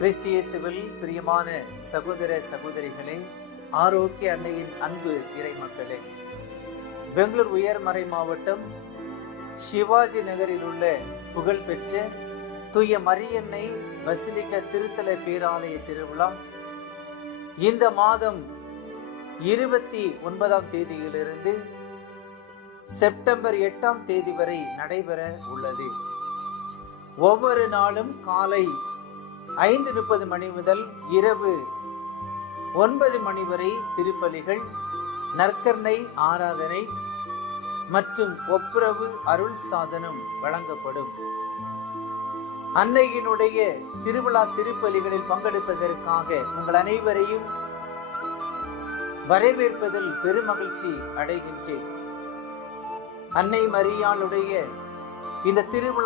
கிறிஸ்து இயேசுவில் பிரியமான சகோதர சகோதரிகளே, ஆரோக்கிய அன்னையின் அன்பு இறை மக்களே, பெங்களூர் உயர்மறை மாவட்டம் சிவாஜி நகரில் உள்ள புகழ்பெற்ற தூய மரியன்னை பசிலிக்க திருத்தல பேராலய திருவிழா இந்த மாதம் 29ஆம் தேதியிலிருந்து செப்டம்பர் 8ஆம் தேதி வரை நடைபெற உள்ளது. ஒவ்வொரு நாளும் காலை 5:30 மணி முதல் இரவு 9 மணி வரை திருப்பலிகள், நற்கருணை ஆராதனை மற்றும் ஒப்புரவு அருள் சாதனம் வழங்கப்படும். அன்னையினுடைய திருவிழா திருப்பலிகளில் பங்கெடுப்பதற்காக உங்கள் அனைவரையும் வரவேற்பதில் பெருமகிழ்ச்சி அடைகின்றேன். அன்னை மரியாளுடைய இந்த திருவிழா